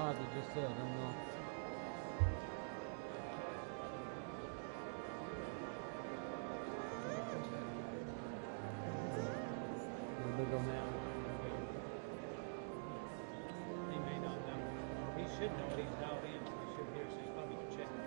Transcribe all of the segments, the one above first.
hard to just say, I don't know. Look on that. He may not know. He should know it. He's dialed in, so he should hear, so he's probably checking.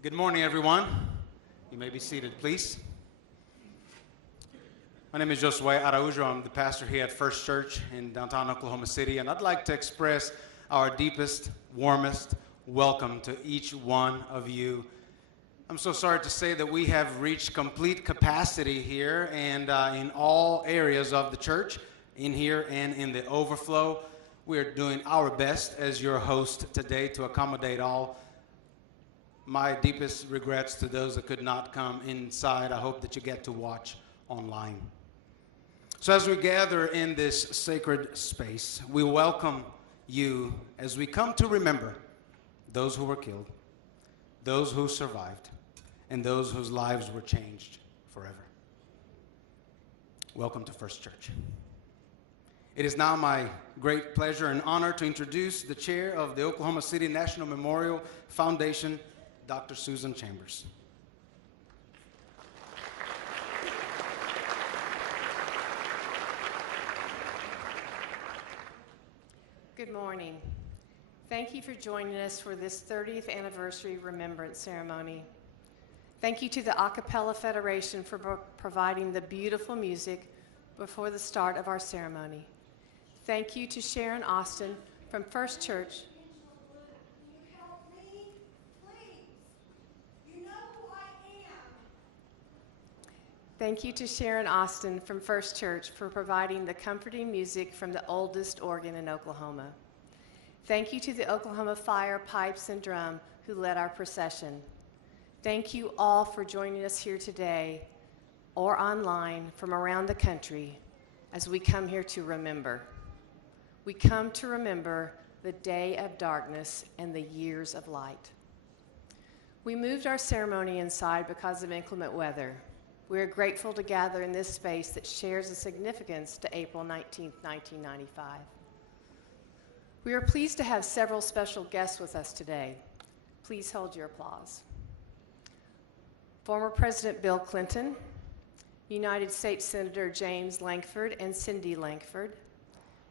Good morning, everyone. You may be seated, please. My name is Josue Araujo. I'm the pastor here at First Church in downtown Oklahoma City, and I'd like to express our deepest, warmest welcome to each one of you. I'm so sorry to say that we have reached complete capacity here and in all areas of the church, in here and in the overflow. We are doing our best as your host today to accommodate all. My deepest regrets to those that could not come inside. I hope that you get to watch online. So as we gather in this sacred space, we welcome you as we come to remember those who were killed, those who survived, and those whose lives were changed forever. Welcome to First Church. It is now my great pleasure and honor to introduce the chair of the Oklahoma City National Memorial Foundation, Dr. Susan Chambers. Good morning. Thank you for joining us for this 30th anniversary remembrance ceremony. Thank you to the A Cappella Federation for providing the beautiful music before the start of our ceremony. Thank you to Sharon Austin from First Church. Thank you to Sharon Austin from First Church for providing the comforting music from the oldest organ in Oklahoma. Thank you to the Oklahoma Fire, Pipes, and Drum who led our procession. Thank you all for joining us here today or online from around the country as we come here to remember. We come to remember the day of darkness and the years of light. We moved our ceremony inside because of inclement weather. We are grateful to gather in this space that shares a significance to April 19, 1995. We are pleased to have several special guests with us today. Please hold your applause. Former President Bill Clinton, United States Senator James Lankford and Cindy Lankford,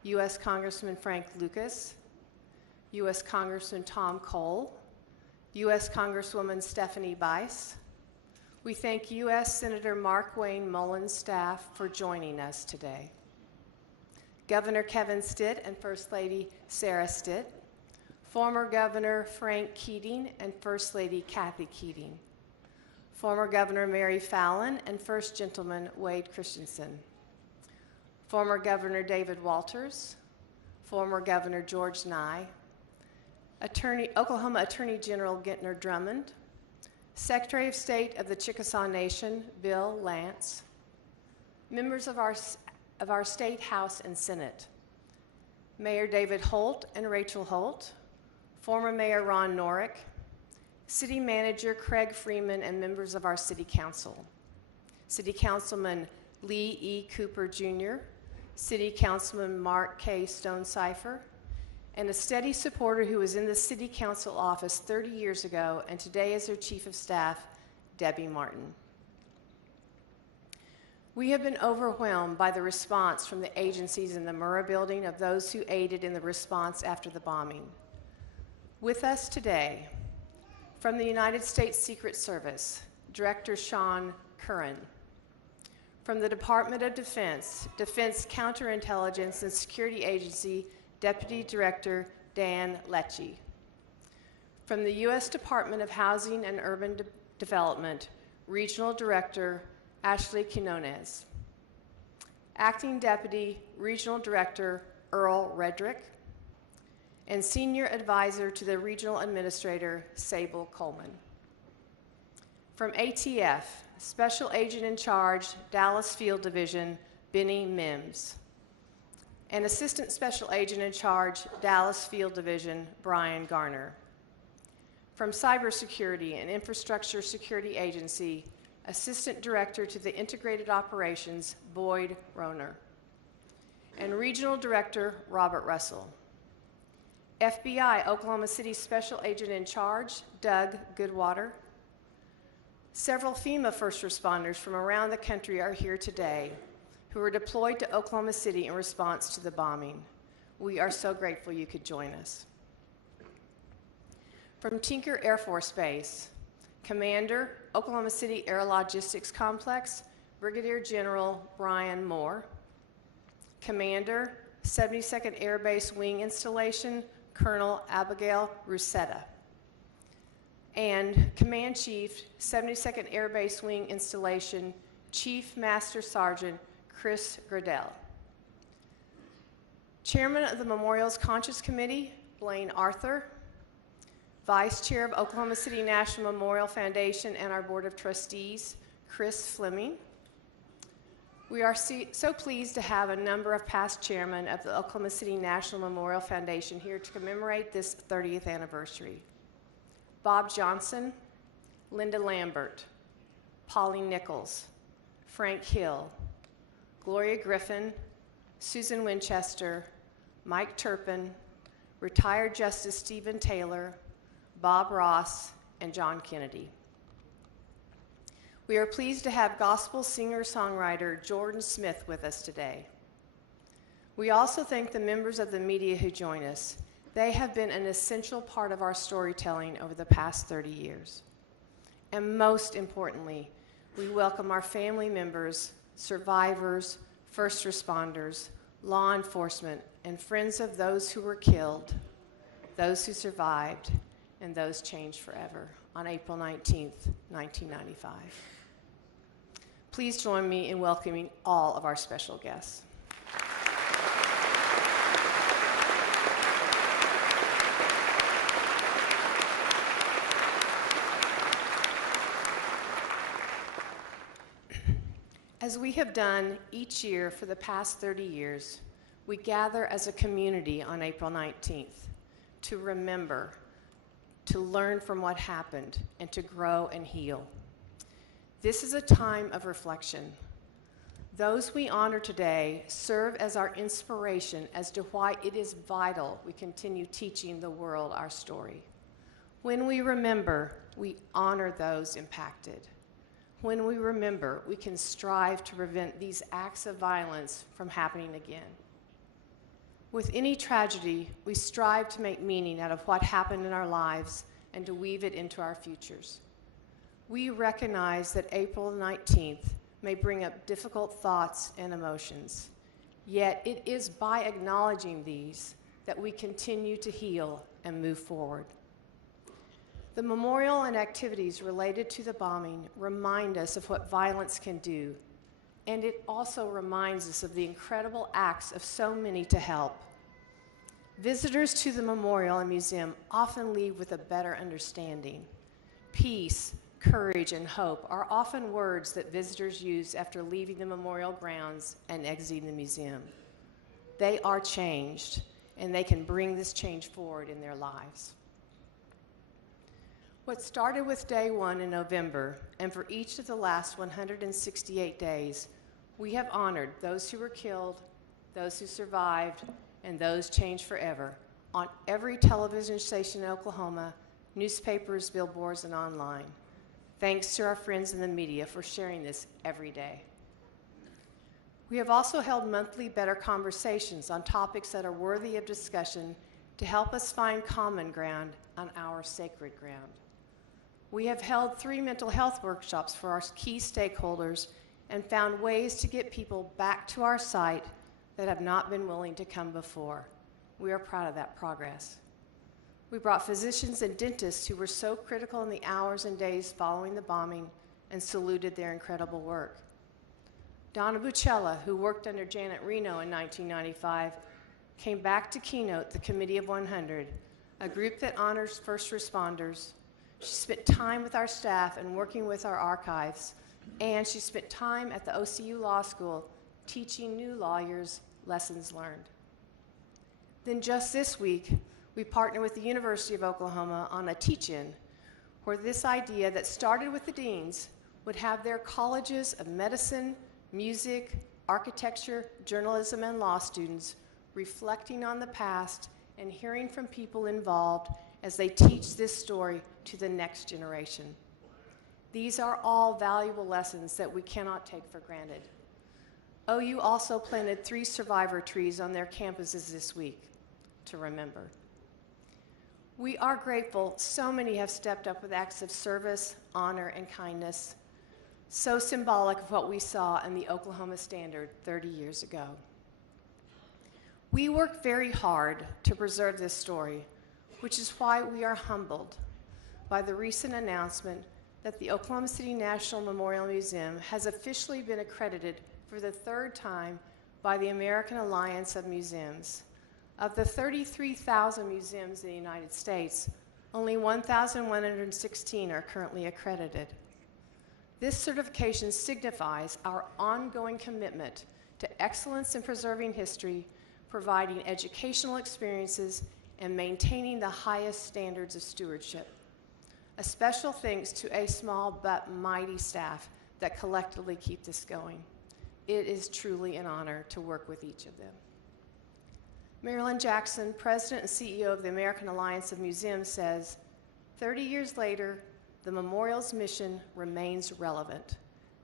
U.S. Congressman Frank Lucas, U.S. Congressman Tom Cole, U.S. Congresswoman Stephanie Bice. We thank U.S. Senator Mark Wayne Mullen's staff for joining us today. Governor Kevin Stitt and First Lady Sarah Stitt, former Governor Frank Keating and First Lady Kathy Keating, former Governor Mary Fallon and First Gentleman Wade Christensen, former Governor David Walters, former Governor George Nye, Oklahoma Attorney General Gentner Drummond, Secretary of State of the Chickasaw Nation, Bill Lance, members of our State House and Senate, Mayor David Holt and Rachel Holt, former Mayor Ron Norick, City Manager Craig Freeman and members of our City Council, City Councilman Lee E. Cooper Jr., City Councilman Mark K. Stonecipher, and a steady supporter who was in the City Council office 30 years ago and today is their Chief of Staff, Debbie Martin. We have been overwhelmed by the response from the agencies in the Murrah building of those who aided in the response after the bombing. With us today, from the United States Secret Service, Director Sean Curran. From the Department of Defense, Defense Counterintelligence and Security Agency, Deputy Director Dan Lecce. From the U.S. Department of Housing and Urban Development, Regional Director Ashley Quinones. Acting Deputy Regional Director Earl Redrick. And Senior Advisor to the Regional Administrator Sable Coleman. From ATF, Special Agent in Charge, Dallas Field Division, Benny Mims. And Assistant Special Agent in Charge, Dallas Field Division, Brian Garner. From Cybersecurity and Infrastructure Security Agency, Assistant Director to the Integrated Operations, Boyd Rohner. And Regional Director, Robert Russell. FBI, Oklahoma City Special Agent in Charge, Doug Goodwater. Several FEMA first responders from around the country are here today who were deployed to Oklahoma City in response to the bombing. We are so grateful you could join us. From Tinker Air Force Base, Commander, Oklahoma City Air Logistics Complex, Brigadier General Brian Moore. Commander, 72nd Air Base Wing Installation, Colonel Abigail Rusetta. And Command Chief, 72nd Air Base Wing Installation, Chief Master Sergeant Chris Gradell. Chairman of the Memorials Conscience Committee, Blaine Arthur. Vice Chair of Oklahoma City National Memorial Foundation and our Board of Trustees, Chris Fleming. We are so pleased to have a number of past chairmen of the Oklahoma City National Memorial Foundation here to commemorate this 30th anniversary. Bob Johnson, Linda Lambert, Pauline Nichols, Frank Hill, Gloria Griffin, Susan Winchester, Mike Turpin, retired Justice Stephen Taylor, Bob Ross, and John Kennedy. We are pleased to have gospel singer-songwriter Jordan Smith with us today. We also thank the members of the media who join us. They have been an essential part of our storytelling over the past 30 years. And most importantly, we welcome our family members, survivors, first responders, law enforcement, and friends of those who were killed, those who survived, and those changed forever on April 19th, 1995. Please join me in welcoming all of our special guests. As we have done each year for the past 30 years, we gather as a community on April 19th to remember, to learn from what happened, and to grow and heal. This is a time of reflection. Those we honor today serve as our inspiration as to why it is vital we continue teaching the world our story. When we remember, we honor those impacted. When we remember, we can strive to prevent these acts of violence from happening again. With any tragedy, we strive to make meaning out of what happened in our lives and to weave it into our futures. We recognize that April 19th may bring up difficult thoughts and emotions, yet it is by acknowledging these that we continue to heal and move forward. The memorial and activities related to the bombing remind us of what violence can do, and it also reminds us of the incredible acts of so many to help. Visitors to the memorial and museum often leave with a better understanding. Peace, courage, and hope are often words that visitors use after leaving the memorial grounds and exiting the museum. They are changed, and they can bring this change forward in their lives. What started with day one in November, and for each of the last 168 days, we have honored those who were killed, those who survived, and those changed forever on every television station in Oklahoma, newspapers, billboards, and online. Thanks to our friends in the media for sharing this every day. We have also held monthly Better Conversations on topics that are worthy of discussion to help us find common ground on our sacred ground. We have held 3 mental health workshops for our key stakeholders and found ways to get people back to our site that have not been willing to come before. We are proud of that progress. We brought physicians and dentists who were so critical in the hours and days following the bombing and saluted their incredible work. Donna Bucella, who worked under Janet Reno in 1995, came back to keynote the Committee of 100, a group that honors first responders. She spent time with our staff and working with our archives, and she spent time at the OCU Law School teaching new lawyers lessons learned. Then just this week, we partnered with the University of Oklahoma on a teach-in where this idea that started with the deans would have their colleges of medicine, music, architecture, journalism, and law students reflecting on the past and hearing from people involved as they teach this story to the next generation. These are all valuable lessons that we cannot take for granted. OU also planted 3 survivor trees on their campuses this week to remember. We are grateful so many have stepped up with acts of service, honor, and kindness, so symbolic of what we saw in the Oklahoma Standard 30 years ago. We work very hard to preserve this story, which is why we are humbled by the recent announcement that the Oklahoma City National Memorial Museum has officially been accredited for the third time by the American Alliance of Museums. Of the 33,000 museums in the United States, only 1,116 are currently accredited. This certification signifies our ongoing commitment to excellence in preserving history, providing educational experiences, and maintaining the highest standards of stewardship. A special thanks to a small but mighty staff that collectively keep this going. It is truly an honor to work with each of them. Marilyn Jackson, President and CEO of the American Alliance of Museums, says, 30 years later, the memorial's mission remains relevant.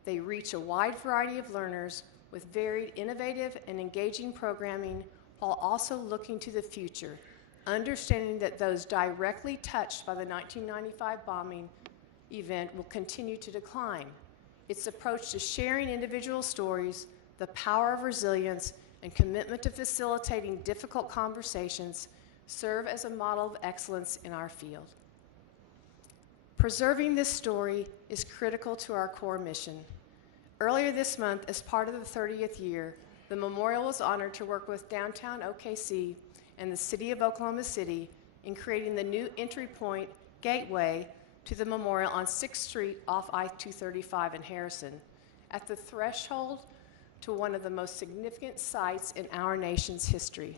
They reach a wide variety of learners with varied, innovative, and engaging programming while also looking to the future, understanding that those directly touched by the 1995 bombing event will continue to decline. Its approach to sharing individual stories, the power of resilience, and commitment to facilitating difficult conversations serve as a model of excellence in our field. Preserving this story is critical to our core mission. Earlier this month, as part of the 30th year, the memorial was honored to work with downtown OKC and the city of Oklahoma City in creating the new entry point gateway to the memorial on 6th Street off I-235 in Harrison, at the threshold to one of the most significant sites in our nation's history.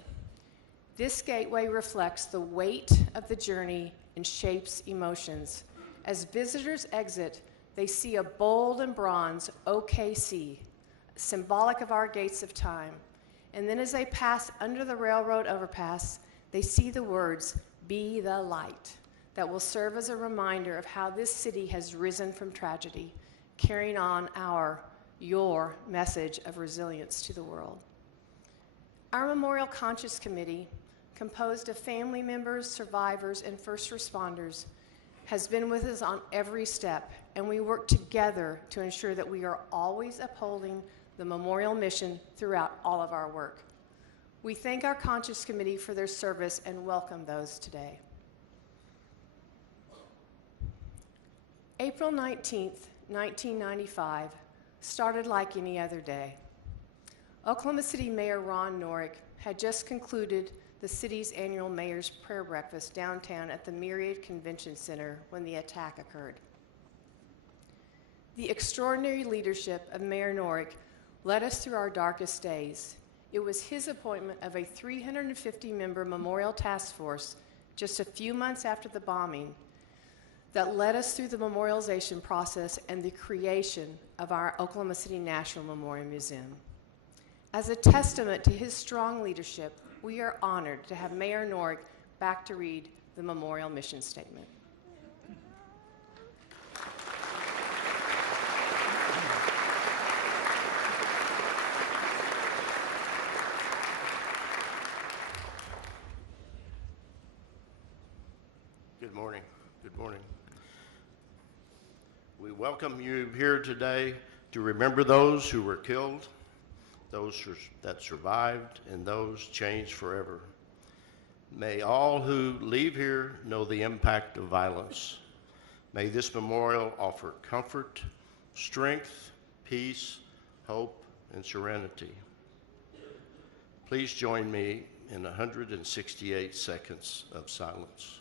This gateway reflects the weight of the journey and shapes emotions. As visitors exit, they see a bold and bronze OKC, symbolic of our gates of time. And then as they pass under the railroad overpass, they see the words, "Be the light," that will serve as a reminder of how this city has risen from tragedy, carrying on your message of resilience to the world. Our Memorial Conscious Committee, composed of family members, survivors, and first responders, has been with us on every step, and we work together to ensure that we are always upholding the memorial mission throughout all of our work. We thank our Conscious Committee for their service and welcome those today. April 19th, 1995 started like any other day. Oklahoma City Mayor Ron Norick had just concluded the city's annual Mayor's Prayer Breakfast downtown at the Myriad Convention Center when the attack occurred. The extraordinary leadership of Mayor Norick led us through our darkest days. It was his appointment of a 350-member memorial task force just a few months after the bombing that led us through the memorialization process and the creation of our Oklahoma City National Memorial Museum. As a testament to his strong leadership, we are honored to have Mayor Norick back to read the memorial mission statement. Good morning. Good morning. We welcome you here today to remember those who were killed, those that survived, and those changed forever. May all who leave here know the impact of violence. May this memorial offer comfort, strength, peace, hope, and serenity. Please join me in 168 seconds of silence.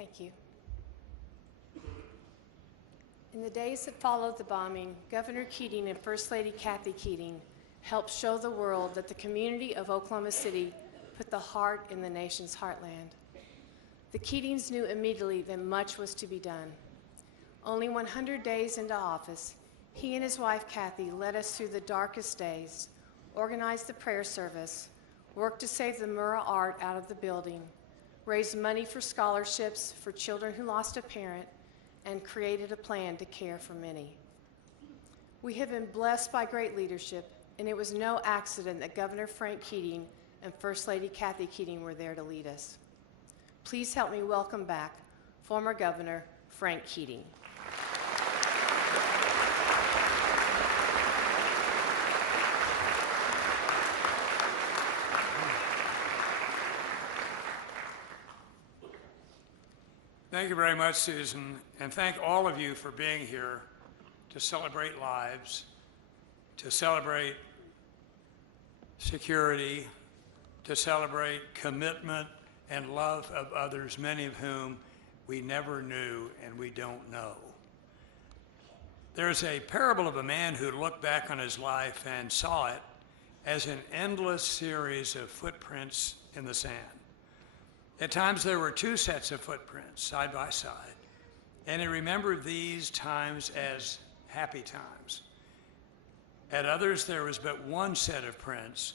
Thank you. In the days that followed the bombing, Governor Keating and First Lady Kathy Keating helped show the world that the community of Oklahoma City put the heart in the nation's heartland. The Keatings knew immediately that much was to be done. Only 100 days into office, he and his wife Kathy led us through the darkest days, organized the prayer service, worked to save the mural art out of the building, raised money for scholarships for children who lost a parent, and created a plan to care for many. We have been blessed by great leadership, and it was no accident that Governor Frank Keating and First Lady Kathy Keating were there to lead us. Please help me welcome back former Governor Frank Keating. Thank you very much, Susan, and thank all of you for being here to celebrate lives, to celebrate security, to celebrate commitment and love of others, many of whom we never knew and we don't know. There's a parable of a man who looked back on his life and saw it as an endless series of footprints in the sand. At times there were two sets of footprints side by side, and he remembered these times as happy times. At others there was but one set of prints,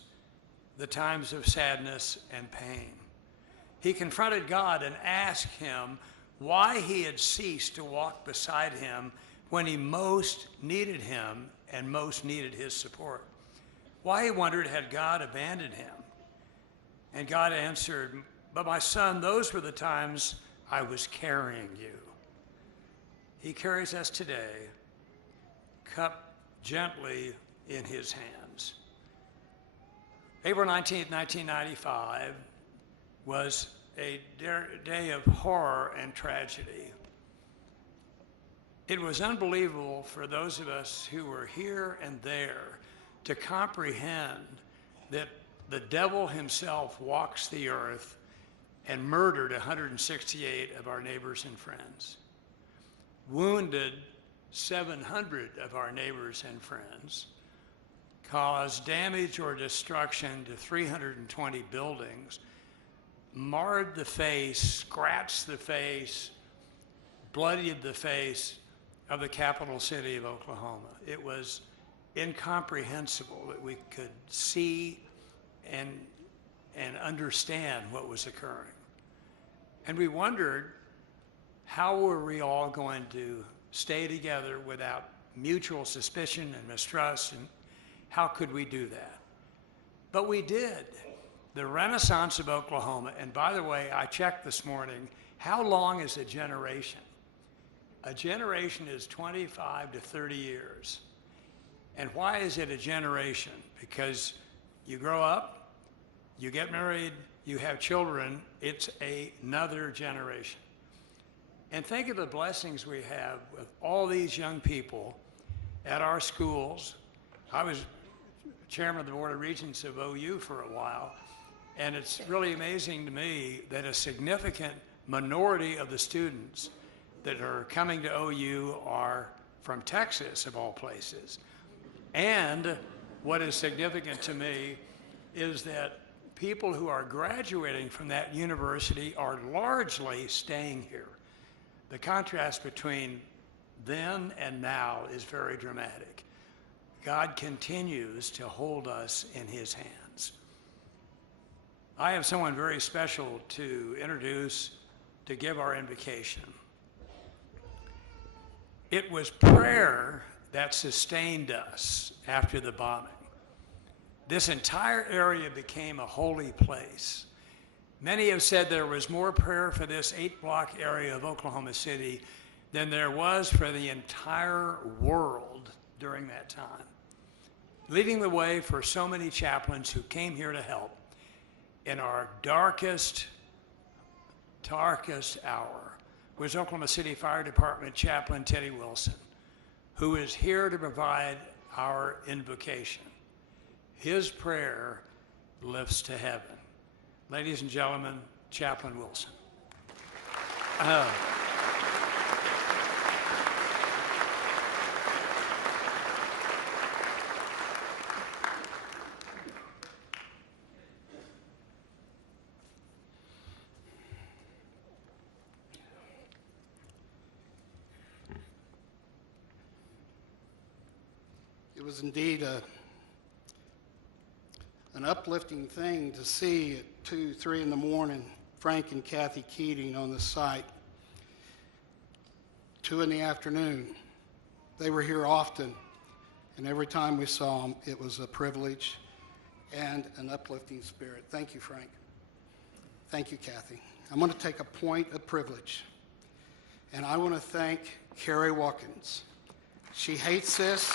the times of sadness and pain. He confronted God and asked him why he had ceased to walk beside him when he most needed him and most needed his support. Why, he wondered, had God abandoned him? And God answered, "But my son, those were the times I was carrying you." He carries us today, cup gently in his hands. April 19th, 1995 was a day of horror and tragedy. It was unbelievable for those of us who were here and there to comprehend that the devil himself walks the earth and murdered 168 of our neighbors and friends, wounded 700 of our neighbors and friends, caused damage or destruction to 320 buildings, marred the face, scratched the face, bloodied the face of the capital city of Oklahoma. It was incomprehensible that we could see and understand what was occurring. And we wondered, how were we all going to stay together without mutual suspicion and mistrust, and how could we do that? But we did. The Renaissance of Oklahoma, and by the way, I checked this morning, how long is a generation? A generation is 25 to 30 years. And why is it a generation? Because you grow up, you get married, you have children, it's another generation. And think of the blessings we have with all these young people at our schools. I was chairman of the Board of Regents of OU for a while, and it's really amazing to me that a significant minority of the students that are coming to OU are from Texas, of all places. And what is significant to me is that people who are graduating from that university are largely staying here. The contrast between then and now is very dramatic. God continues to hold us in his hands. I have someone very special to introduce to give our invocation. It was prayer that sustained us after the bombing. This entire area became a holy place. Many have said there was more prayer for this 8-block area of Oklahoma City than there was for the entire world during that time. Leading the way for so many chaplains who came here to help in our darkest hour was Oklahoma City Fire Department Chaplain Teddy Wilson, who is here to provide our invocation. His prayer lifts to heaven. Ladies and gentlemen, Chaplain Wilson. It was indeed an uplifting thing to see at 2, 3 in the morning Frank and Kathy Keating on the site. 2 in the afternoon. They were here often, and every time we saw them, it was a privilege and an uplifting spirit. Thank you, Frank. Thank you, Kathy. I'm going to take a point of privilege, and I want to thank Carrie Watkins. She hates this.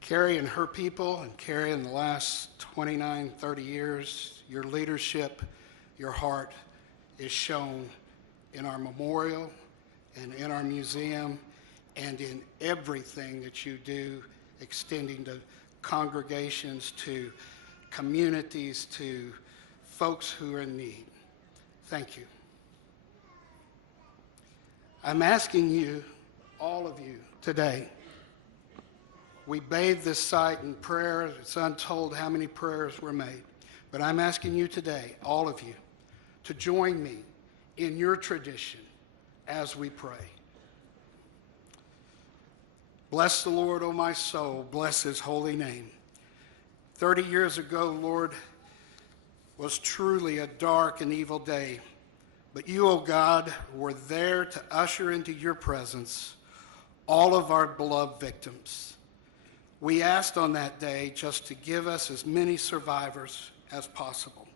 Carrie and her people, and Carrie in the last 29, 30 years, your leadership, your heart is shown in our memorial and in our museum and in everything that you do, extending to congregations, to communities, to folks who are in need. Thank you. I'm asking you, all of you, today, we bathe this site in prayer. It's untold how many prayers were made. But I'm asking you today, all of you, to join me in your tradition as we pray. Bless the Lord, O my soul. Bless his holy name. 30 years ago, Lord, was truly a dark and evil day. But you, O God, were there to usher into your presence all of our beloved victims. We asked on that day just to give us as many survivors as possible.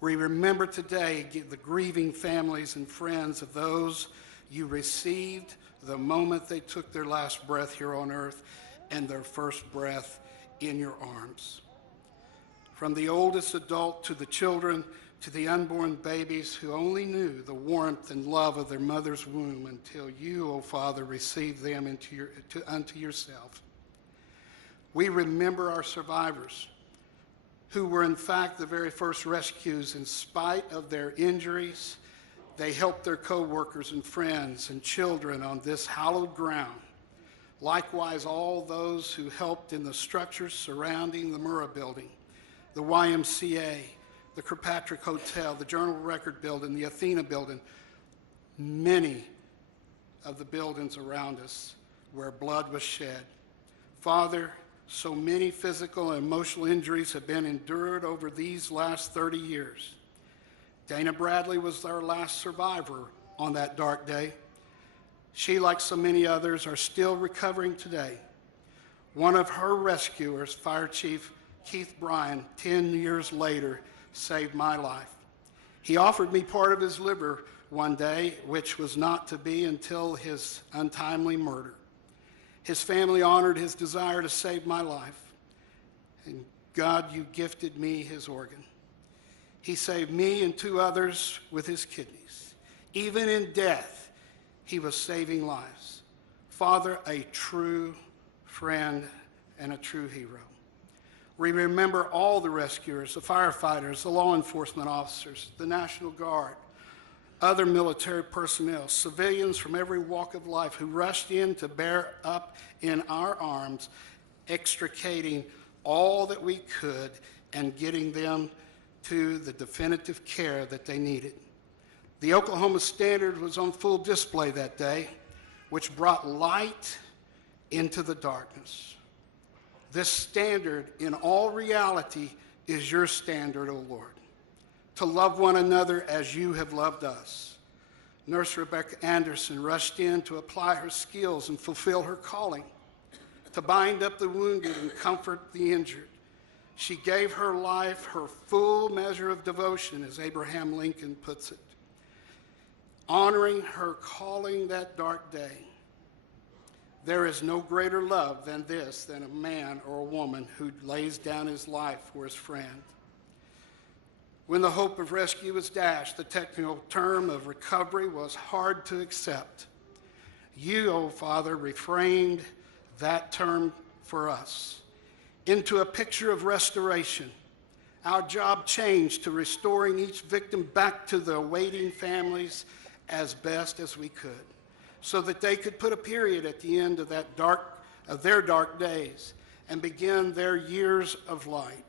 We remember today the grieving families and friends of those you received the moment they took their last breath here on earth and their first breath in your arms. From the oldest adult to the children to the unborn babies who only knew the warmth and love of their mother's womb until you, O Father, received them unto yourself. We remember our survivors who were in fact the very first rescues. In spite of their injuries, they helped their co-workers and friends and children on this hallowed ground. Likewise, all those who helped in the structures surrounding the Murrah building, the YMCA, the Kirkpatrick Hotel, the Journal Record building, the Athena building, many of the buildings around us where blood was shed. Father, so many physical and emotional injuries have been endured over these last 30 years. Dana Bradley was our last survivor on that dark day. She, like so many others, are still recovering today. One of her rescuers, Fire Chief Keith Bryan, 10 years later, saved my life. He offered me part of his liver one day, which was not to be until his untimely murder. His family honored his desire to save my life. And God, you gifted me his organ. He saved me and 2 others with his kidneys. Even in death, he was saving lives. Father, a true friend and a true hero. We remember all the rescuers, the firefighters, the law enforcement officers, the National Guard, other military personnel, civilians from every walk of life who rushed in to bear up in our arms, extricating all that we could and getting them to the definitive care that they needed. The Oklahoma Standard was on full display that day, which brought light into the darkness. This standard, in all reality, is your standard, O Lord, to love one another as you have loved us. Nurse Rebecca Anderson rushed in to apply her skills and fulfill her calling, to bind up the wounded and comfort the injured. She gave her life her full measure of devotion, as Abraham Lincoln puts it, honoring her calling that dark day. There is no greater love than this, than a man or a woman who lays down his life for his friend. When the hope of rescue was dashed, the technical term of recovery was hard to accept. You, O Father, refrained that term for us into a picture of restoration. Our job changed to restoring each victim back to the awaiting families as best as we could, so that they could put a period at the end of their dark days and begin their years of light.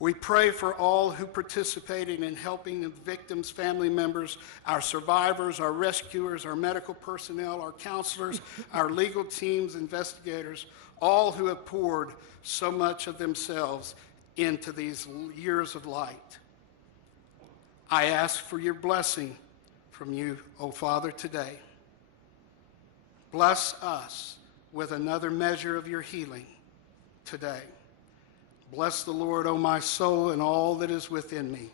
We pray for all who participated in helping the victims' family members, our survivors, our rescuers, our medical personnel, our counselors, our legal teams, investigators, all who have poured so much of themselves into these years of light. I ask for your blessing from you, O Father, today. Bless us with another measure of your healing today. Bless the Lord, O my soul, and all that is within me.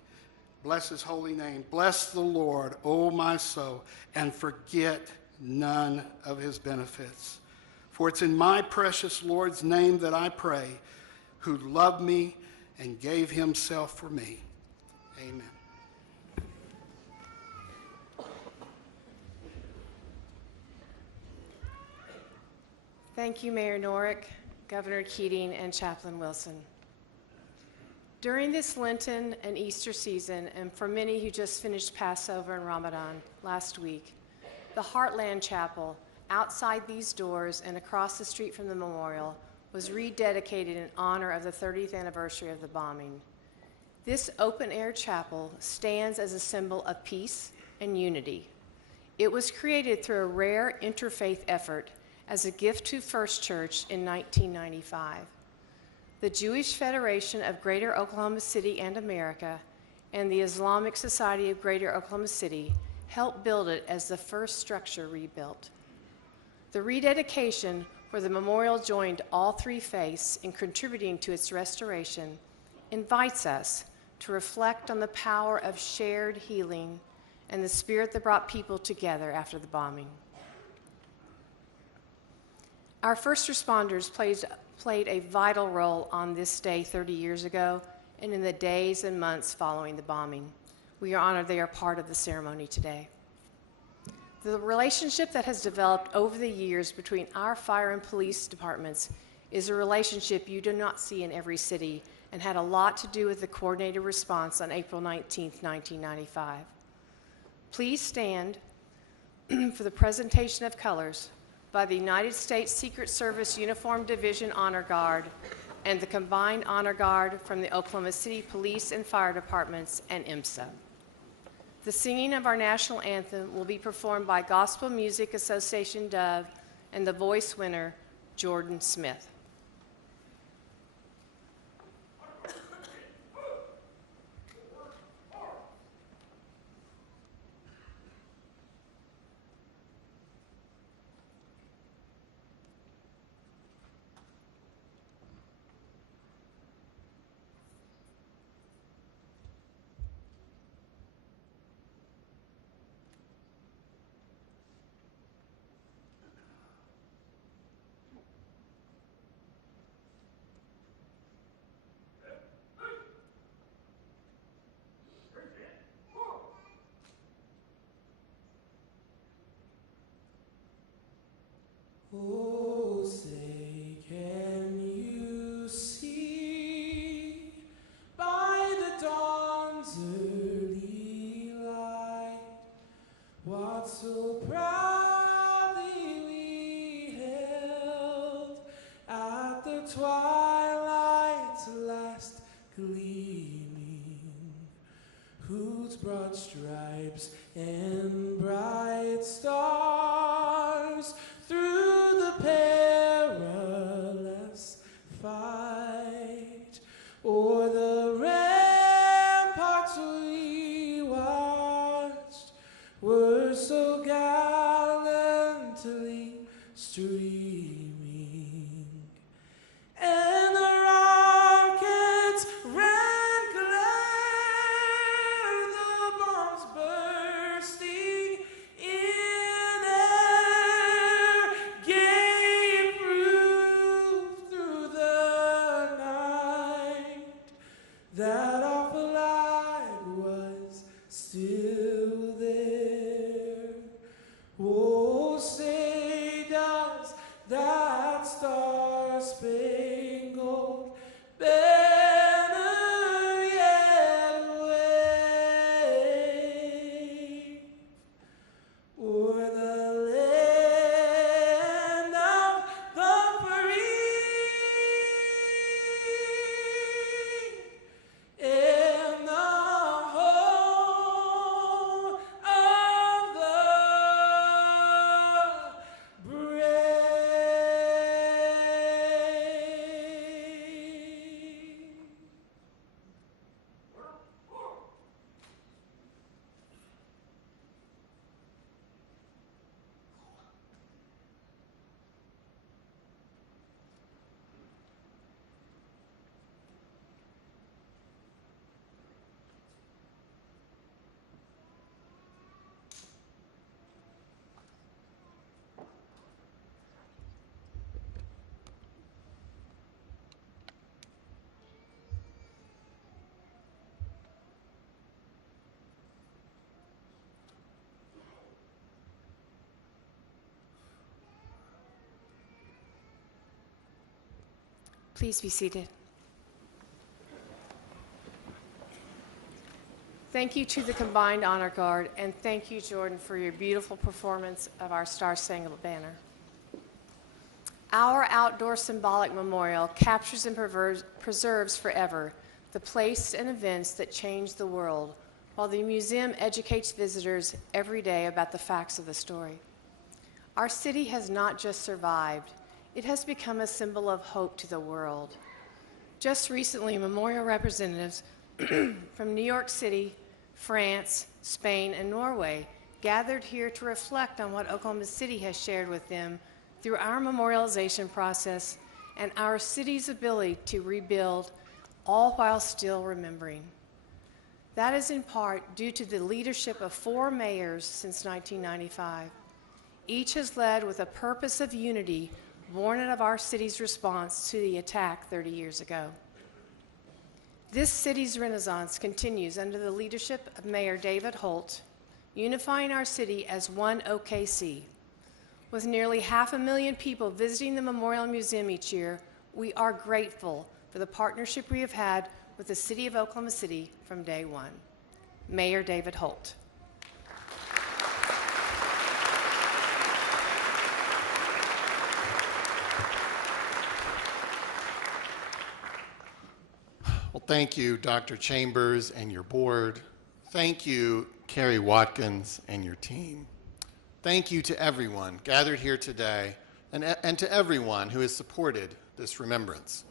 Bless his holy name. Bless the Lord, O my soul, and forget none of his benefits. For it's in my precious Lord's name that I pray, who loved me and gave himself for me. Amen. Thank you, Mayor Norick, Governor Keating, and Chaplain Wilson. During this Lenten and Easter season, and for many who just finished Passover and Ramadan last week, the Heartland Chapel outside these doors and across the street from the memorial was rededicated in honor of the 30th anniversary of the bombing. This open-air chapel stands as a symbol of peace and unity. It was created through a rare interfaith effort as a gift to First Church in 1995. The Jewish Federation of Greater Oklahoma City and America and the Islamic Society of Greater Oklahoma City helped build it as the first structure rebuilt. The rededication, where the memorial joined all three faiths in contributing to its restoration, invites us to reflect on the power of shared healing and the spirit that brought people together after the bombing. Our first responders played a vital role on this day 30 years ago and in the days and months following the bombing. We are honored they are part of the ceremony today. The relationship that has developed over the years between our fire and police departments is a relationship you do not see in every city and had a lot to do with the coordinated response on April 19, 1995. Please stand for the presentation of colors by the United States Secret Service Uniform Division Honor Guard and the Combined Honor Guard from the Oklahoma City Police and Fire Departments and IMSA. The singing of our national anthem will be performed by Gospel Music Association Dove and the voice winner, Jordan Smith. Oh, say, can you see by the dawn's early light what so proudly we held at the twilight's last gleaming, whose broad stripes and bright stars through the perilous fight o'er the ramparts we watched were so gallantly streaming, and the rocket's red glare, the bombs bursting in air, gave proof through the night that our flag was still there. Oh, say does that star-spangled banner yet wave o'er the land of the free and the home of the brave. Please be seated. Thank you to the Combined Honor Guard, and thank you, Jordan, for your beautiful performance of our Star-Spangled Banner. Our outdoor symbolic memorial captures and preserves forever the place and events that changed the world, while the museum educates visitors every day about the facts of the story. Our city has not just survived, it has become a symbol of hope to the world. Just recently, memorial representatives from New York City, France, Spain, and Norway gathered here to reflect on what Oklahoma City has shared with them through our memorialization process and our city's ability to rebuild, all while still remembering. That is in part due to the leadership of 4 mayors since 1995. Each has led with a purpose of unity born out of our city's response to the attack 30 years ago. This city's renaissance continues under the leadership of Mayor David Holt, unifying our city as one OKC. With nearly 500,000 people visiting the Memorial Museum each year, we are grateful for the partnership we have had with the City of Oklahoma City from day one. Mayor David Holt. Well, thank you, Dr. Chambers and your board. Thank you, Carrie Watkins and your team. Thank you to everyone gathered here today and to everyone who has supported this remembrance.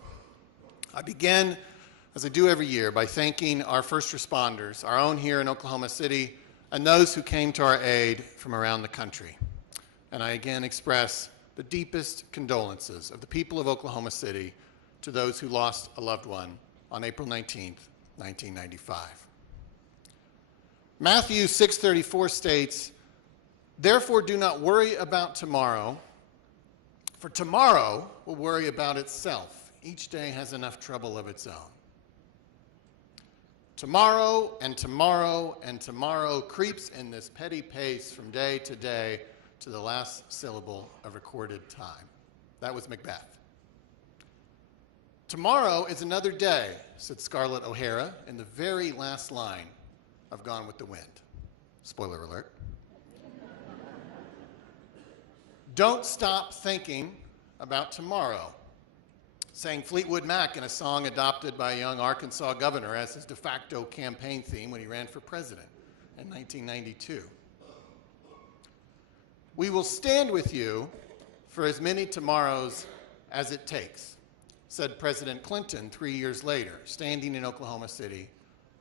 I begin, as I do every year, by thanking our first responders, our own here in Oklahoma City, and those who came to our aid from around the country. And I again express the deepest condolences of the people of Oklahoma City to those who lost a loved one on April 19th, 1995. Matthew 6:34 states, "Therefore do not worry about tomorrow, for tomorrow will worry about itself. Each day has enough trouble of its own." Tomorrow and tomorrow and tomorrow creeps in this petty pace from day to day to the last syllable of recorded time. That was Macbeth. "Tomorrow is another day," said Scarlett O'Hara in the very last line of Gone with the Wind. Spoiler alert. "Don't stop thinking about tomorrow," sang Fleetwood Mac in a song adopted by a young Arkansas governor as his de facto campaign theme when he ran for president in 1992. "We will stand with you for as many tomorrows as it takes," said President Clinton 3 years later, standing in Oklahoma City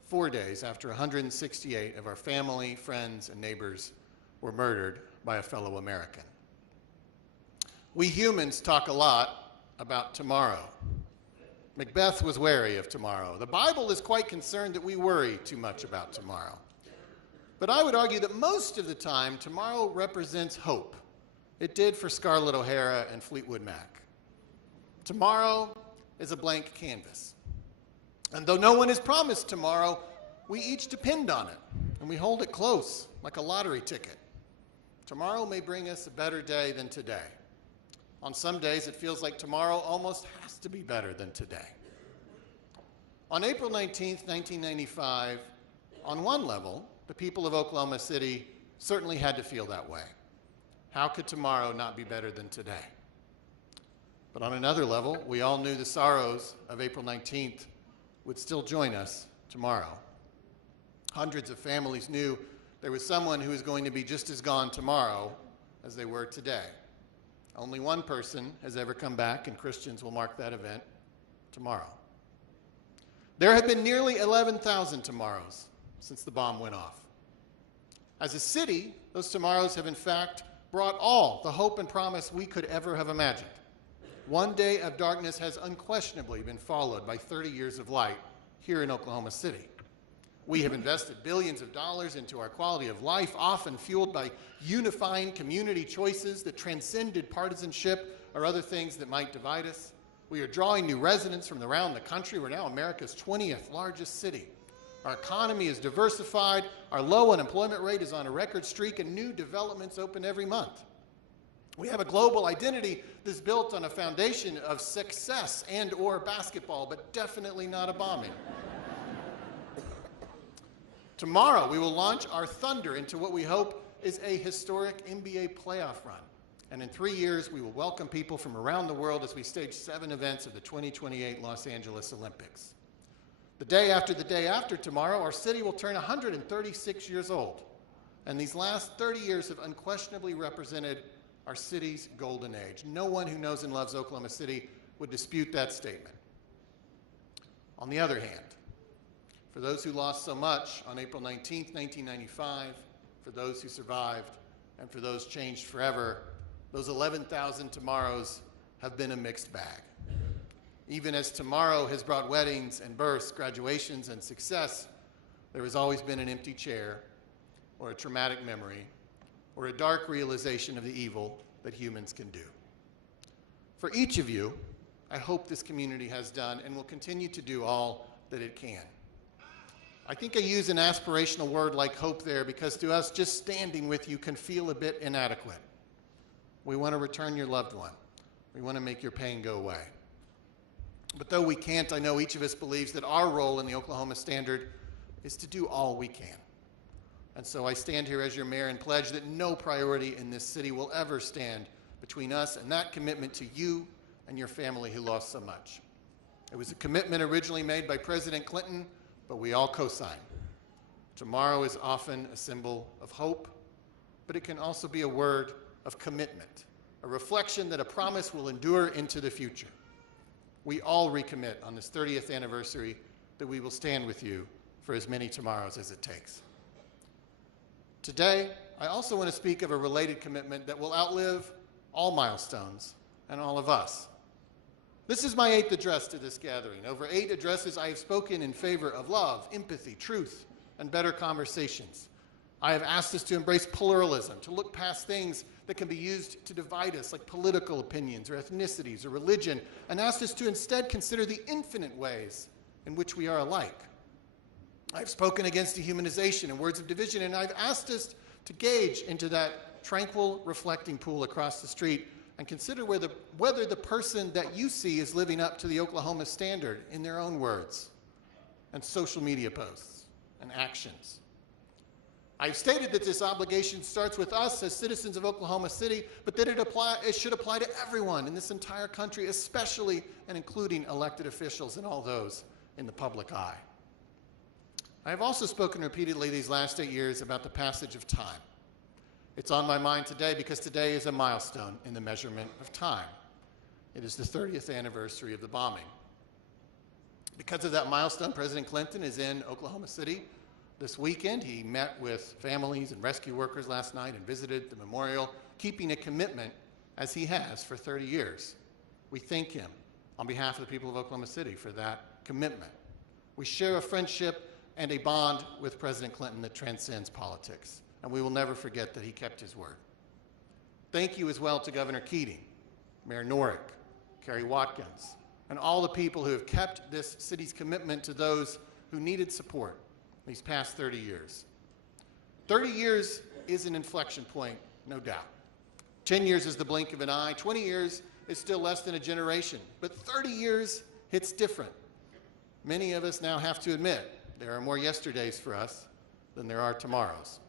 4 days after 168 of our family, friends, and neighbors were murdered by a fellow American. We humans talk a lot about tomorrow. Macbeth was wary of tomorrow. The Bible is quite concerned that we worry too much about tomorrow. But I would argue that most of the time, tomorrow represents hope. It did for Scarlett O'Hara and Fleetwood Mac. Tomorrow is a blank canvas. And though no one is promised tomorrow, we each depend on it, and we hold it close, like a lottery ticket. Tomorrow may bring us a better day than today. On some days, it feels like tomorrow almost has to be better than today. On April 19th, 1995, on one level, the people of Oklahoma City certainly had to feel that way. How could tomorrow not be better than today? But on another level, we all knew the sorrows of April 19th would still join us tomorrow. Hundreds of families knew there was someone who was going to be just as gone tomorrow as they were today. Only one person has ever come back, and Christians will mark that event tomorrow. There have been nearly 11,000 tomorrows since the bomb went off. As a city, those tomorrows have in fact brought all the hope and promise we could ever have imagined. One day of darkness has unquestionably been followed by 30 years of light here in Oklahoma City. We have invested billions of dollars into our quality of life, often fueled by unifying community choices that transcended partisanship or other things that might divide us. We are drawing new residents from around the country. We're now America's 20th largest city. Our economy is diversified, our low unemployment rate is on a record streak, and new developments open every month. We have a global identity that's built on a foundation of success and/or basketball, but definitely not a bombing. Tomorrow, we will launch our thunder into what we hope is a historic NBA playoff run. And in 3 years, we will welcome people from around the world as we stage 7 events of the 2028 Los Angeles Olympics. The day after tomorrow, our city will turn 136 years old. And these last 30 years have unquestionably represented our city's golden age. No one who knows and loves Oklahoma City would dispute that statement. On the other hand, for those who lost so much on April 19th, 1995, for those who survived, and for those changed forever, those 11,000 tomorrows have been a mixed bag. Even as tomorrow has brought weddings and births, graduations and success, there has always been an empty chair, or a traumatic memory, or a dark realization of the evil that humans can do. For each of you, I hope this community has done and will continue to do all that it can. I think I use an aspirational word like hope there because to us, just standing with you can feel a bit inadequate. We want to return your loved one. We want to make your pain go away. But though we can't, I know each of us believes that our role in the Oklahoma Standard is to do all we can. And so I stand here as your mayor and pledge that no priority in this city will ever stand between us and that commitment to you and your family who lost so much. It was a commitment originally made by President Clinton, but we all co-sign. Tomorrow is often a symbol of hope, but it can also be a word of commitment, a reflection that a promise will endure into the future. We all recommit on this 30th anniversary that we will stand with you for as many tomorrows as it takes. Today, I also want to speak of a related commitment that will outlive all milestones and all of us. This is my 8th address to this gathering. Over 8 addresses, I have spoken in favor of love, empathy, truth, and better conversations. I have asked us to embrace pluralism, to look past things that can be used to divide us, like political opinions or ethnicities or religion, and asked us to instead consider the infinite ways in which we are alike. I've spoken against dehumanization and words of division, and I've asked us to gauge into that tranquil, reflecting pool across the street and consider whether the person that you see is living up to the Oklahoma Standard in their own words and social media posts and actions. I've stated that this obligation starts with us as citizens of Oklahoma City, but that it should apply to everyone in this entire country, especially and including elected officials and all those in the public eye. I have also spoken repeatedly these last 8 years about the passage of time. It's on my mind today because today is a milestone in the measurement of time. It is the 30th anniversary of the bombing. Because of that milestone, President Clinton is in Oklahoma City this weekend. He met with families and rescue workers last night and visited the memorial, keeping a commitment as he has for 30 years. We thank him on behalf of the people of Oklahoma City for that commitment. We share a friendship and a bond with President Clinton that transcends politics, and we will never forget that he kept his word. Thank you as well to Governor Keating, Mayor Norick, Kerry Watkins, and all the people who have kept this city's commitment to those who needed support these past 30 years. 30 years is an inflection point, no doubt. 10 years is the blink of an eye. 20 years is still less than a generation, but 30 years hits different. Many of us now have to admit there are more yesterdays for us than there are tomorrows.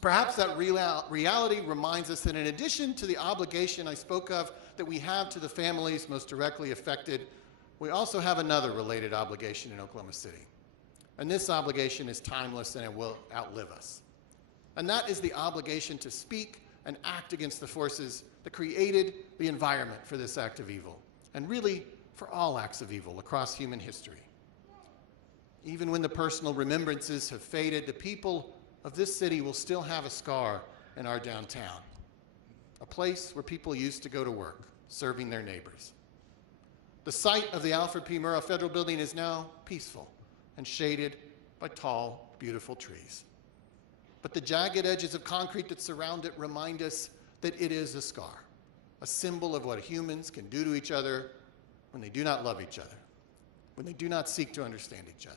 Perhaps that reality reminds us that in addition to the obligation I spoke of that we have to the families most directly affected, we also have another related obligation in Oklahoma City. And this obligation is timeless and it will outlive us. And that is the obligation to speak and act against the forces that created the environment for this act of evil, and really for all acts of evil across human history. Even when the personal remembrances have faded, the people of this city will still have a scar in our downtown, a place where people used to go to work, serving their neighbors. The site of the Alfred P. Murrah Federal Building is now peaceful and shaded by tall, beautiful trees. But the jagged edges of concrete that surround it remind us that it is a scar, a symbol of what humans can do to each other when they do not love each other, when they do not seek to understand each other,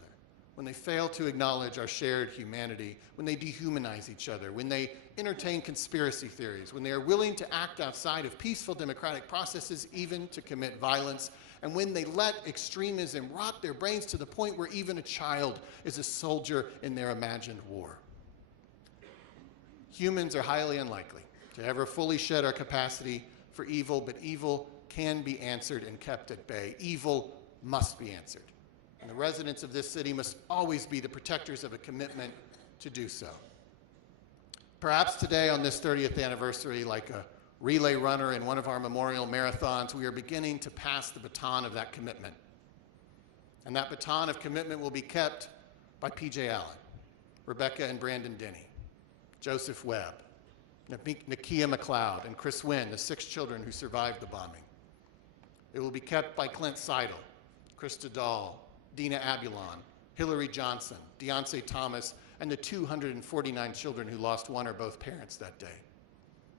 when they fail to acknowledge our shared humanity, when they dehumanize each other, when they entertain conspiracy theories, when they are willing to act outside of peaceful democratic processes, even to commit violence, and when they let extremism rot their brains to the point where even a child is a soldier in their imagined war. Humans are highly unlikely to ever fully shed our capacity for evil, but evil can be answered and kept at bay. Evil must be answered. And the residents of this city must always be the protectors of a commitment to do so. Perhaps today on this 30th anniversary, like a relay runner in one of our memorial marathons, we are beginning to pass the baton of that commitment. And that baton of commitment will be kept by P.J. Allen, Rebecca and Brandon Denny, Joseph Webb, Nakia McLeod, and Chris Wynn, the 6 children who survived the bombing. It will be kept by Clint Seidel, Krista Dahl, Dina Abulon, Hillary Johnson, Deontay Thomas, and the 249 children who lost one or both parents that day.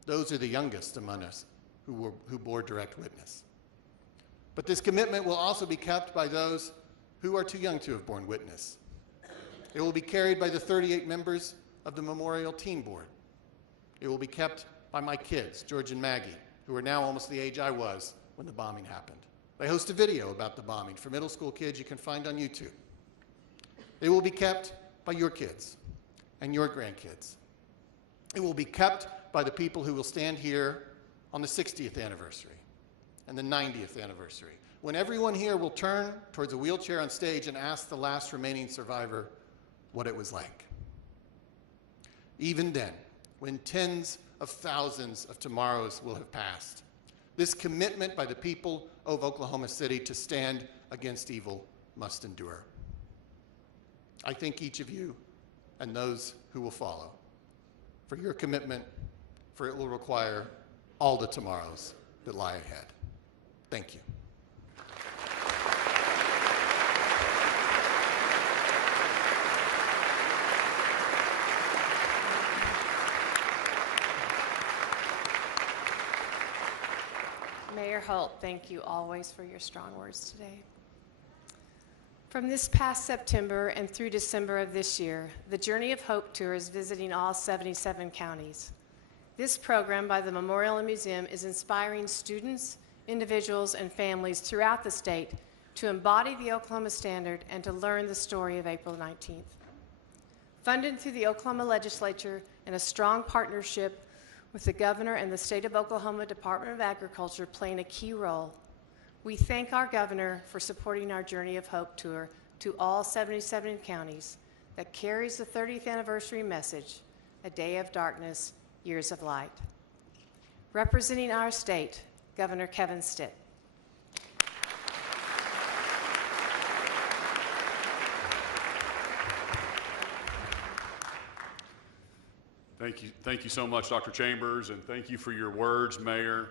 Those are the youngest among us who bore direct witness. But this commitment will also be kept by those who are too young to have borne witness. It will be carried by the 38 members of the Memorial Teen Board. It will be kept by my kids, George and Maggie, who are now almost the age I was when the bombing happened. They host a video about the bombing for middle school kids you can find on YouTube. It will be kept by your kids and your grandkids. It will be kept by the people who will stand here on the 60th anniversary and the 90th anniversary, when everyone here will turn towards a wheelchair on stage and ask the last remaining survivor what it was like. Even then, when tens of thousands of tomorrows will have passed, this commitment by the people of Oklahoma City to stand against evil must endure. I thank each of you and those who will follow for your commitment, for it will require all the tomorrows that lie ahead. Thank you. Mayor Holt, thank you always for your strong words today. From this past September and through December of this year, the Journey of Hope Tour is visiting all 77 counties. This program by the Memorial and Museum is inspiring students, individuals, and families throughout the state to embody the Oklahoma Standard and to learn the story of April 19th. Funded through the Oklahoma Legislature in a strong partnership with the Governor and the State of Oklahoma Department of Agriculture playing a key role, we thank our Governor for supporting our Journey of Hope Tour to all 77 counties that carries the 30th anniversary message, a day of darkness, years of light. Representing our state, Governor Kevin Stitt. Thank you so much, Dr. Chambers, and thank you for your words, Mayor.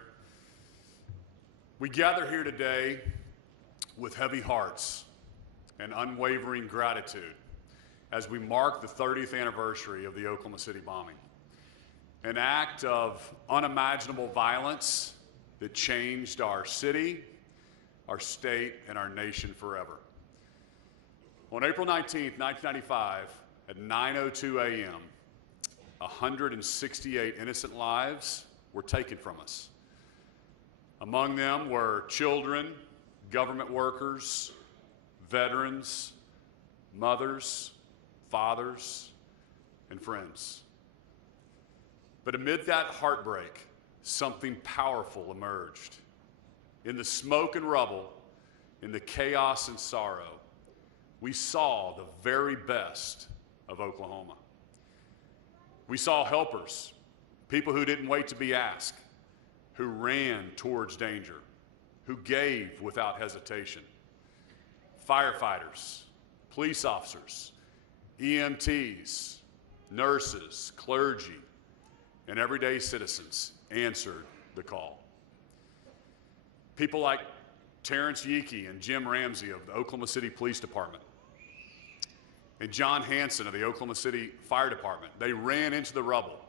We gather here today with heavy hearts and unwavering gratitude as we mark the 30th anniversary of the Oklahoma City bombing, an act of unimaginable violence that changed our city, our state, and our nation forever. On April 19th, 1995, at 9:02 a.m., 168 innocent lives were taken from us. Among them were children, government workers, veterans, mothers, fathers, and friends. But amid that heartbreak, something powerful emerged. In the smoke and rubble, in the chaos and sorrow, we saw the very best of Oklahoma. We saw helpers, people who didn't wait to be asked, who ran towards danger, who gave without hesitation. Firefighters, police officers, EMTs, nurses, clergy, and everyday citizens answered the call. People like Terrence Yeekey and Jim Ramsey of the Oklahoma City Police Department and John Hanson of the Oklahoma City Fire Department, they ran into the rubble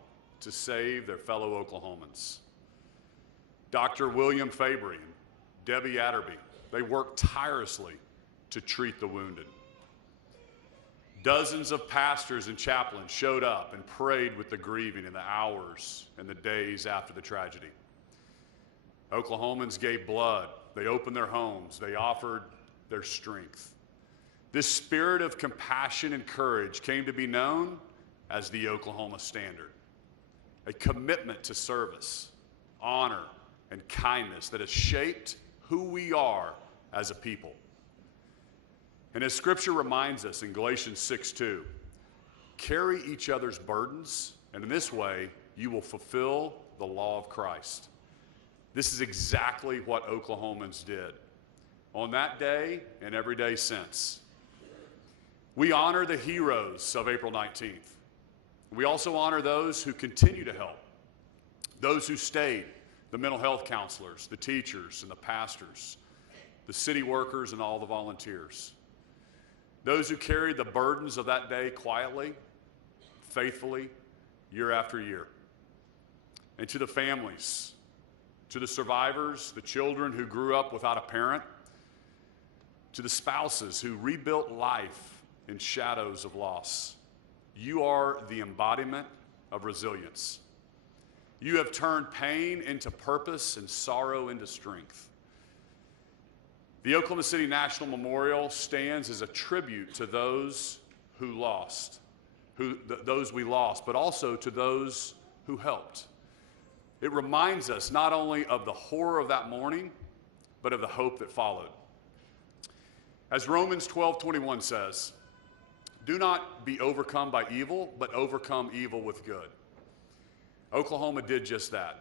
to save their fellow Oklahomans. Dr. William Fabry and Debbie Atterby, they worked tirelessly to treat the wounded. Dozens of pastors and chaplains showed up and prayed with the grieving in the hours and the days after the tragedy. Oklahomans gave blood. They opened their homes. They offered their strength. This spirit of compassion and courage came to be known as the Oklahoma Standard, a commitment to service, honor, and kindness that has shaped who we are as a people. And as Scripture reminds us in Galatians 6:2, carry each other's burdens, and in this way you will fulfill the law of Christ. This is exactly what Oklahomans did on that day and every day since. We honor the heroes of April 19th. We also honor those who continue to help, those who stayed, the mental health counselors, the teachers and the pastors, the city workers and all the volunteers, those who carried the burdens of that day quietly, faithfully, year after year. And to the families, to the survivors, the children who grew up without a parent, to the spouses who rebuilt life in shadows of loss, you are the embodiment of resilience. You have turned pain into purpose and sorrow into strength. The Oklahoma City National Memorial stands as a tribute to those who lost, those we lost, but also to those who helped. It reminds us not only of the horror of that morning, but of the hope that followed. As Romans 12:21 says, do not be overcome by evil, but overcome evil with good. Oklahoma did just that.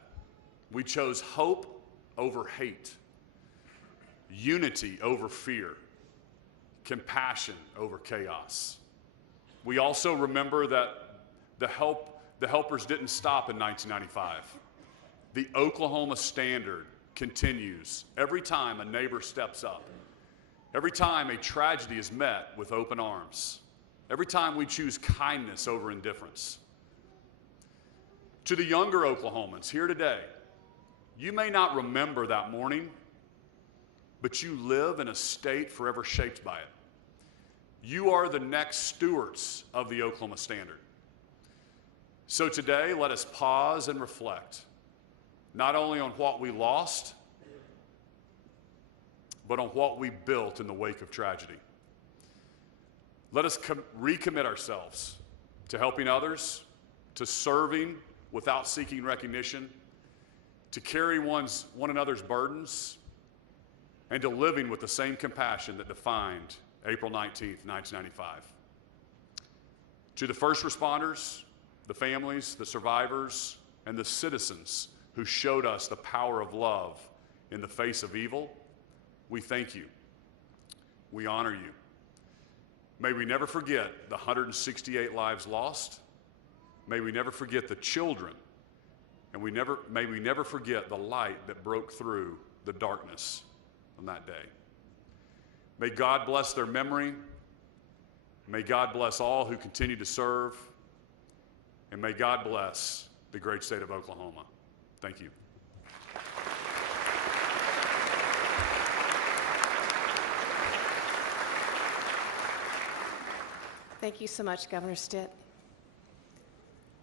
We chose hope over hate, unity over fear, compassion over chaos. We also remember that the helpers didn't stop in 1995. The Oklahoma Standard continues every time a neighbor steps up, every time a tragedy is met with open arms, every time we choose kindness over indifference. To the younger Oklahomans here today, you may not remember that morning, but you live in a state forever shaped by it. You are the next stewards of the Oklahoma Standard. So today, let us pause and reflect, not only on what we lost, but on what we built in the wake of tragedy. Let us recommit ourselves to helping others, to serving without seeking recognition, to carry one another's burdens, and to living with the same compassion that defined April 19th, 1995. To the first responders, the families, the survivors, and the citizens who showed us the power of love in the face of evil, we thank you. We honor you. May we never forget the 168 lives lost. May we never forget the children, and may we never forget the light that broke through the darkness on that day. May God bless their memory. May God bless all who continue to serve. And may God bless the great state of Oklahoma. Thank you. Thank you so much, Governor Stitt.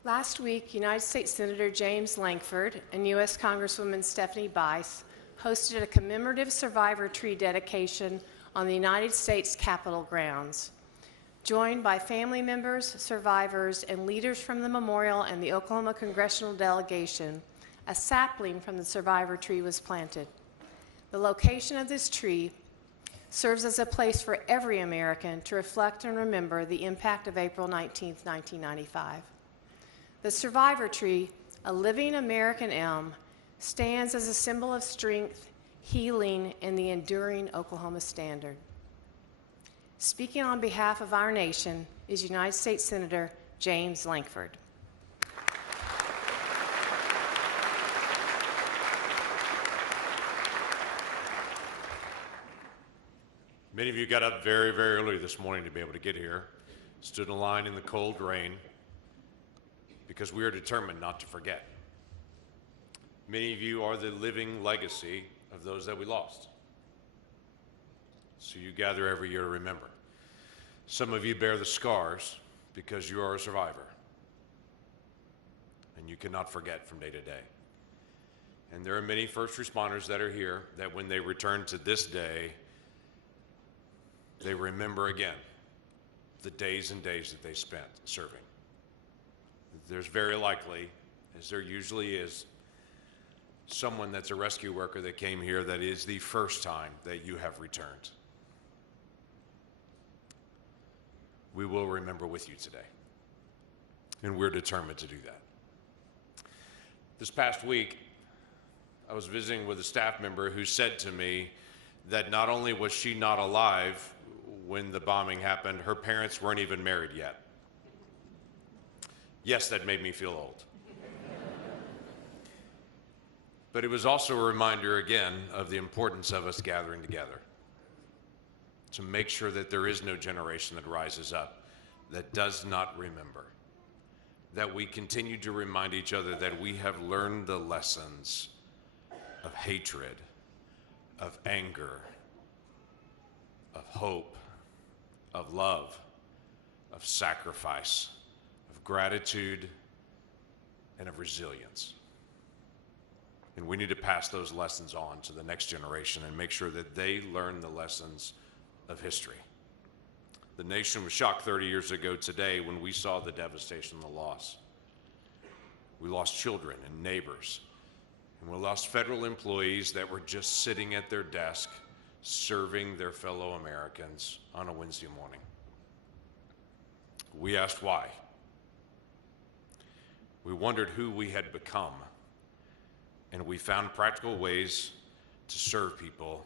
Last week, United States Senator James Lankford and U.S. Congresswoman Stephanie Bice hosted a commemorative survivor tree dedication on the United States Capitol grounds. Joined by family members, survivors, and leaders from the memorial and the Oklahoma congressional delegation, a sapling from the survivor tree was planted. The location of this tree serves as a place for every American to reflect and remember the impact of April 19, 1995. The survivor tree, a living American elm, stands as a symbol of strength, healing, and the enduring Oklahoma standard. Speaking on behalf of our nation is United States Senator James Lankford. Many of you got up very, very early this morning to be able to get here, stood in line in the cold rain, because we are determined not to forget. Many of you are the living legacy of those that we lost. So you gather every year to remember. Some of you bear the scars because you are a survivor, and you cannot forget from day to day. And there are many first responders that are here that when they return to this day, they remember again the days and days that they spent serving. There's very likely, as there usually is, someone that's a rescue worker that came here that is the first time that you have returned. We will remember with you today, and we're determined to do that. This past week, I was visiting with a staff member who said to me that not only was she not alive when the bombing happened, her parents weren't even married yet. Yes, that made me feel old. But it was also a reminder again of the importance of us gathering together to make sure that there is no generation that rises up that does not remember, that we continue to remind each other that we have learned the lessons of hatred, of anger, of hope, of love, of sacrifice, of gratitude, and of resilience. And we need to pass those lessons on to the next generation and make sure that they learn the lessons of history. The nation was shocked 30 years ago today when we saw the devastation and the loss. We lost children and neighbors, and we lost federal employees that were just sitting at their desk serving their fellow Americans on a Wednesday morning. We asked why. We wondered who we had become, and we found practical ways to serve people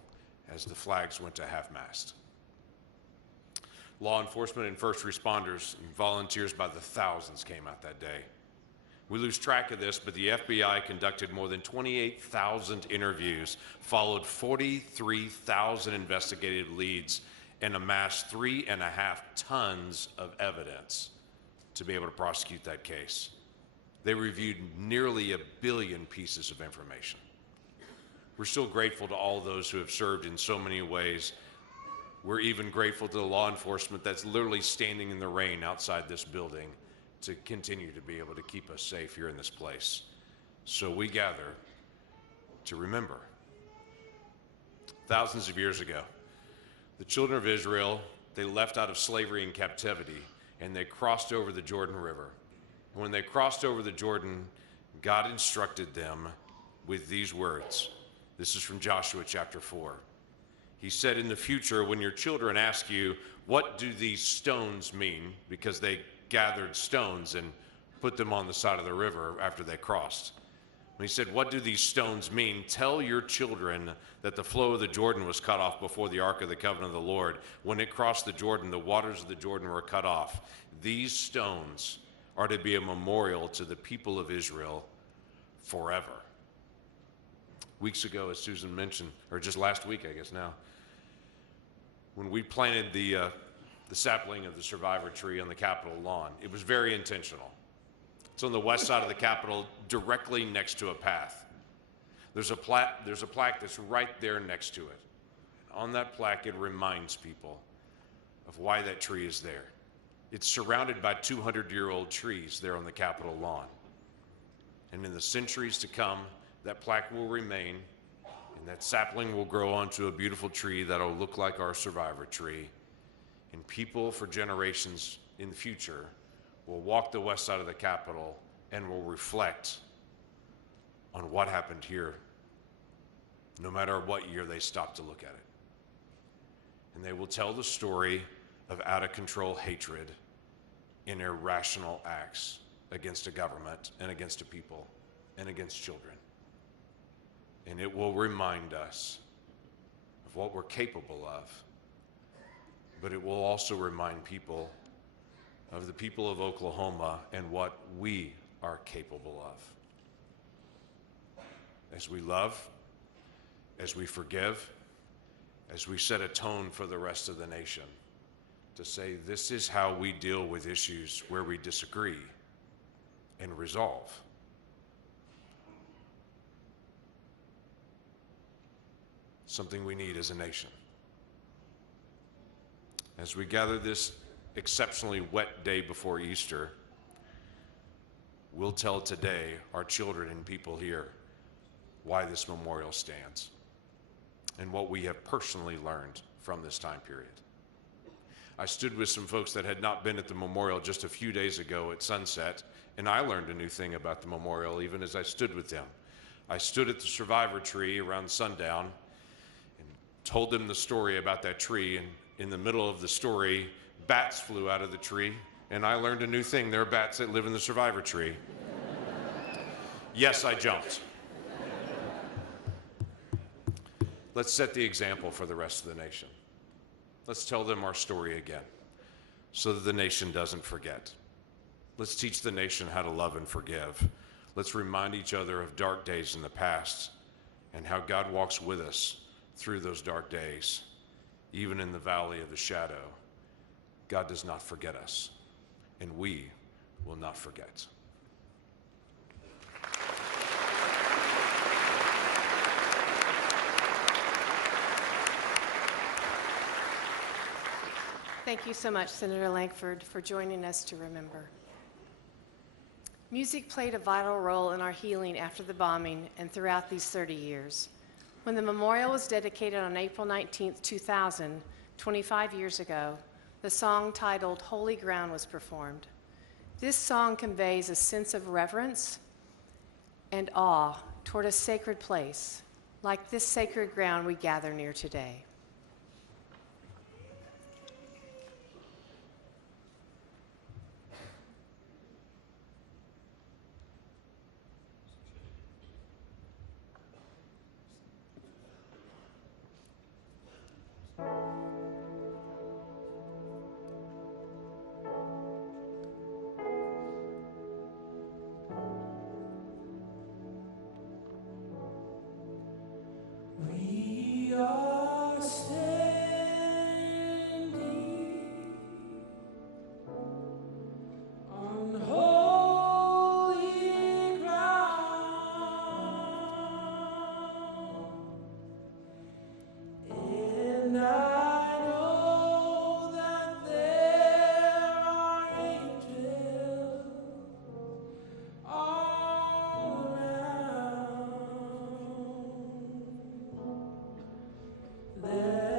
as the flags went to half-mast. Law enforcement and first responders and volunteers by the thousands came out that day. We lose track of this, but the FBI conducted more than 28,000 interviews, followed 43,000 investigative leads, and amassed 3.5 tons of evidence to be able to prosecute that case. They reviewed nearly 1 billion pieces of information. We're still grateful to all those who have served in so many ways. We're even grateful to the law enforcement that's literally standing in the rain outside this building to continue to be able to keep us safe here in this place. So we gather to remember. Thousands of years ago, the children of Israel, they left out of slavery and captivity, and they crossed over the Jordan River. And when they crossed over the Jordan, God instructed them with these words. This is from Joshua chapter 4. He said, in the future, when your children ask you, what do these stones mean? Because they gathered stones and put them on the side of the river after they crossed. When he said, what do these stones mean? Tell your children that the flow of the Jordan was cut off before the Ark of the Covenant of the Lord. When it crossed the Jordan, the waters of the Jordan were cut off. These stones are to be a memorial to the people of Israel forever. Weeks ago, as Susan mentioned, or just last week, I guess now, when we planted the sapling of the survivor tree on the Capitol lawn, it was very intentional. It's on the west side of the Capitol, directly next to a path. There's a plaque that's right there next to it. On that plaque, it reminds people of why that tree is there. It's surrounded by 200-year-old trees there on the Capitol lawn. And in the centuries to come, that plaque will remain, and that That sapling will grow onto a beautiful tree that'll look like our survivor tree. And people for generations in the future will walk the west side of the Capitol and will reflect on what happened here, no matter what year they stop to look at it. And they will tell the story of out-of-control hatred and irrational acts against a government and against a people and against children. And it will remind us of what we're capable of, but it will also remind people of the people of Oklahoma and what we are capable of. As we love, as we forgive, as we set a tone for the rest of the nation, to say this is how we deal with issues where we disagree and resolve. Something we need as a nation. As we gather this exceptionally wet day before Easter, we'll tell today our children and people here why this memorial stands and what we have personally learned from this time period. I stood with some folks that had not been at the memorial just a few days ago at sunset, and I learned a new thing about the memorial even as I stood with them. I stood at the survivor tree around sundown and told them the story about that tree, and in the middle of the story, bats flew out of the tree, and I learned a new thing. There are bats that live in the survivor tree. Yes, I jumped. Let's set the example for the rest of the nation. Let's tell them our story again so that the nation doesn't forget. Let's teach the nation how to love and forgive. Let's remind each other of dark days in the past and how God walks with us through those dark days. Even in the valley of the shadow, God does not forget us, and we will not forget. Thank you so much, Senator Lankford, for joining us to remember. Music played a vital role in our healing after the bombing and throughout these 30 years. When the memorial was dedicated on April 19, 2000, 25 years ago, the song titled Holy Ground was performed. This song conveys a sense of reverence and awe toward a sacred place, like this sacred ground we gather near today. We are standing on holy ground, and I know that there are angels all around. There